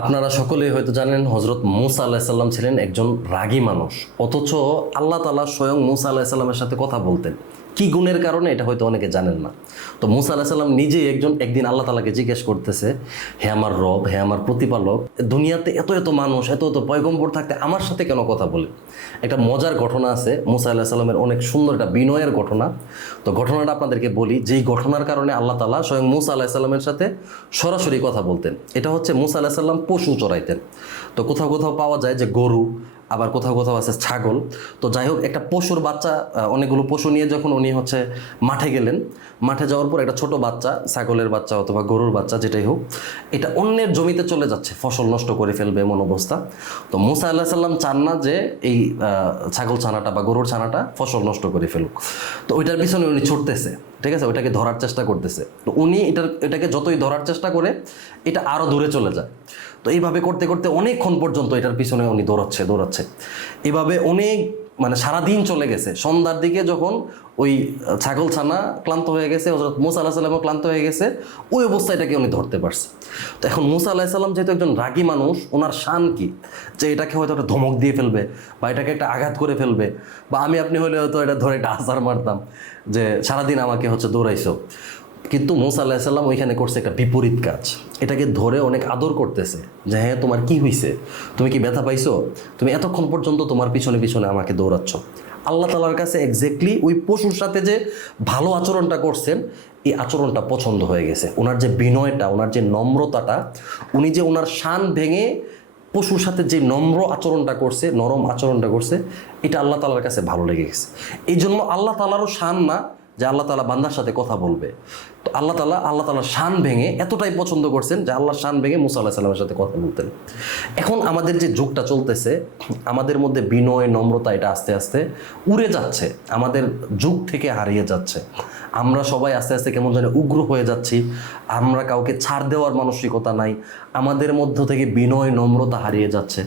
আপনারা সকলেই হয়তো জানেন হজরত মুসা আলাইহিস সালাম ছিলেন একজন রাগী মানুষ, অথচ আল্লাহ তাআলা স্বয়ং মুসা আলাইহিস সালামের সাথে কথা বলতেন। কি গুণের কারণে এটা হয়তো অনেকে জানেন না। তো মুসা আলাইহিস সালাম নিজেই একদিন আল্লাহ তাআলাকে জিজ্ঞেস করতেছে, হে আমার রব, হে আমার প্রতিপালক, দুনিয়াতে এত এত মানুষ, এত এত পয়গম্বর থাকতে আমার সাথে কেন কথা বলে? একটা মজার ঘটনা আছে মুসা আলাইহিস সালামের, অনেক সুন্দর একটা বিনয়ের ঘটনা। তো ঘটনাটা আপনাদেরকে বলি, যেই ঘটনার কারণে আল্লাহ তাআলা স্বয়ং মুসা আলাইহিস সালামের সাথে সরাসরি কথা বলতেন। এটা হচ্ছে মুসা আলাইহিস সালাম পশু চড়াইতেন। তো কোথাও কোথাও পাওয়া যায় যে গরু, আবার কোথাও কোথাও আছে ছাগল। তো যাই হোক, একটা পশুর বাচ্চা, অনেকগুলো পশু নিয়ে যখন উনি হচ্ছে মাঠে গেলেন, মাঠে যাওয়ার পর একটা ছোট বাচ্চা, ছাগলের বাচ্চা অথবা গরুর বাচ্চা যেটাই হোক, এটা অন্যের জমিতে চলে যাচ্ছে, ফসল নষ্ট করে ফেলবে এমন অবস্থা। তো মুসা আলাইহিস সালাম চান না যে এই ছাগল ছানাটা বা গরুর ছানাটা ফসল নষ্ট করে ফেলুক। তো ওইটার পিছনে উনি ছুটতেছে, ঠিক আছে, ওইটাকে ধরার চেষ্টা করতেছে। তো উনি এটাকে যতই ধরার চেষ্টা করে, এটা আরও দূরে চলে যায়। তো এইভাবে করতে করতে অনেকক্ষণ পর্যন্ত এটার পিছনে উনি দৌড়াচ্ছে। এভাবে অনেক সারাদিন চলে গেছে। সন্ধ্যার দিকে যখন ওই ছাগল ছানা ক্লান্ত হয়ে গেছে, হযরত মুসা আলাইহিস সালামও ক্লান্ত হয়ে গেছে, ওই অবস্থায় এটাকে উনি ধরতে পারছে। তো এখন মুসা আলাইহিস সালাম যেহেতু একজন রাগী মানুষ, ওনার শান কি যে এটাকে হয়তো একটা ধমক দিয়ে ফেলবে বা এটাকে একটা আঘাত করে ফেলবে, বা আপনি হলে হয়তো এটা ধরে একটা আছাড় মারতাম যে সারাদিন আমাকে হচ্ছে দৌড়াইছো। কিন্তু মুসা আলাইহিস সালাম ওইখানে করছে একটা বিপরীত কাজ। এটাকে ধরে অনেক আদর করতেছে যে হ্যাঁ, তোমার কি হয়েছে, তুমি কি ব্যথা পাইছো, তুমি এতক্ষণ পর্যন্ত তোমার পিছনে পিছনে আমাকে দৌড়াচ্ছ। আল্লাহ তাআলার কাছে এক্স্যাক্টলি ওই পশুর সাথে যে ভালো আচরণটা করছেন, এই আচরণটা পছন্দ হয়ে গেছে। ওনার যে বিনয়টা, ওনার যে নম্রতাটা, উনি যে ওনার শান ভেঙে পশুর সাথে যে নম্র আচরণটা করছে, নরম আচরণটা করছে, এটা আল্লাহ তাআলার কাছে ভালো লেগে গেছে। এই জন্য আল্লাহ তাআলারও শান না যে আল্লাহ তাআলা বান্দার সাথে কথা বলবে। তো আল্লাহ তাআলার শান ভেঙে এতটাই পছন্দ করছেন যে আল্লাহর শান ভেঙে মুসা আলাইহিস সালামের সাথে কথা বলতেন। এখন আমাদের যে যুগটা চলতেছে, আমাদের মধ্যে বিনয়, নম্রতা এটা আস্তে আস্তে উড়ে যাচ্ছে, আমাদের যুগ থেকে হারিয়ে যাচ্ছে। আমরা সবাই আস্তে আস্তে কেমন যেন উগ্র হয়ে যাচ্ছি। আমরা কাউকে ছাড় দেওয়ার মানসিকতা নাই, আমাদের মধ্য থেকে বিনয়, নম্রতা হারিয়ে যাচ্ছে।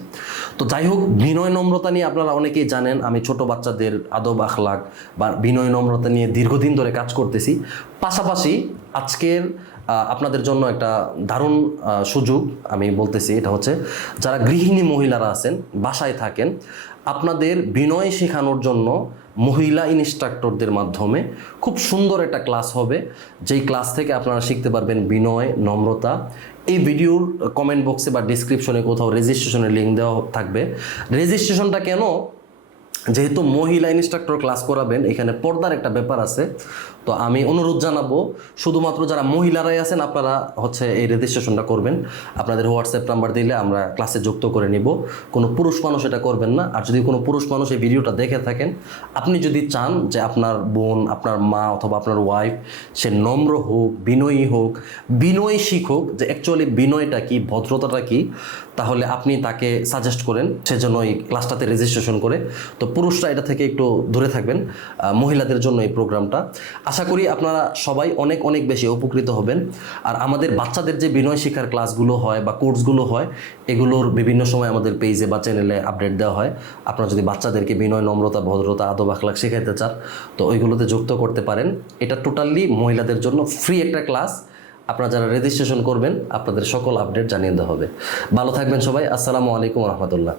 তো যাই হোক, বিনয় নম্রতা নিয়ে আপনারা অনেকেই জানেন, আমি ছোট বাচ্চাদের আদব আখলাক বা বিনয় নম্রতা নিয়ে দীর্ঘদিন ধরে কাজ করতেছি। পাশাপাশি আজকের আপনাদের জন্য একটা দারুণ সুযোগ আমি বলতেছি, এটা হচ্ছে যারা গৃহিণী মহিলারা আছেন, বাসায় থাকেন, আপনাদের বিনয় শেখানোর জন্য মহিলা ইনস্ট্রাক্টরদের মাধ্যমে খুব সুন্দর একটা ক্লাস হবে, যেই ক্লাস থেকে আপনারা শিখতে পারবেন বিনয়, নম্রতা। এই ভিডিওর কমেন্ট বক্সে বা ডিসক্রিপশনে কোথাও রেজিস্ট্রেশনের লিঙ্ক দেওয়া থাকবে। রেজিস্ট্রেশনটা কেন? যেহেতু মহিলা ইনস্ট্রাক্টর ক্লাস করাবেন, এখানে পর্দার একটা ব্যাপার আছে। তো আমি অনুরোধ জানাবো, শুধুমাত্র যারা মহিলারাই আছেন আপনারা হচ্ছে এই রেজিস্ট্রেশনটা করবেন। আপনাদের হোয়াটসঅ্যাপ নাম্বার দিলে আমরা ক্লাসে যুক্ত করে নিব। কোনো পুরুষ মানুষ এটা করবেন না। আর যদি কোনো পুরুষ মানুষ এই ভিডিওটা দেখে থাকেন, আপনি যদি চান যে আপনার বোন, আপনার মা অথবা আপনার ওয়াইফ সে নম্র হোক, বিনয়ী হোক, বিনয় শিখুক যে অ্যাকচুয়ালি বিনয়টা কি, ভদ্রতাটা কি, তাহলে আপনি তাকে সাজেস্ট করেন সেজন্য এই ক্লাসটাতে রেজিস্ট্রেশন করে। তো পুরুষরা এটা থেকে একটু দূরে থাকবেন, মহিলাদের জন্য এই প্রোগ্রামটা। আশা করি আপনারা সবাই অনেক অনেক বেশি উপকৃত হবেন। আর আমাদের বাচ্চাদের যে বিনয় শিক্ষার ক্লাসগুলো হয় বা কোর্সগুলো হয়, এগুলোর বিভিন্ন সময় আমাদের পেজে বা চ্যানেলে আপডেট দেওয়া হয়। আপনারা যদি বাচ্চাদেরকে বিনয়, নম্রতা, ভদ্রতা, আদব আখলাক শেখাতে চান, তো ওইগুলোতে যুক্ত করতে পারেন। এটা টোটালি মহিলাদের জন্য ফ্রি একটা ক্লাস। আপনারা যারা রেজিস্ট্রেশন করবেন, আপনাদের সকল আপডেট জানিয়ে দেওয়া হবে। ভালো থাকবেন সবাই। আসসালামু আলাইকুম রহমতুল্লাহ।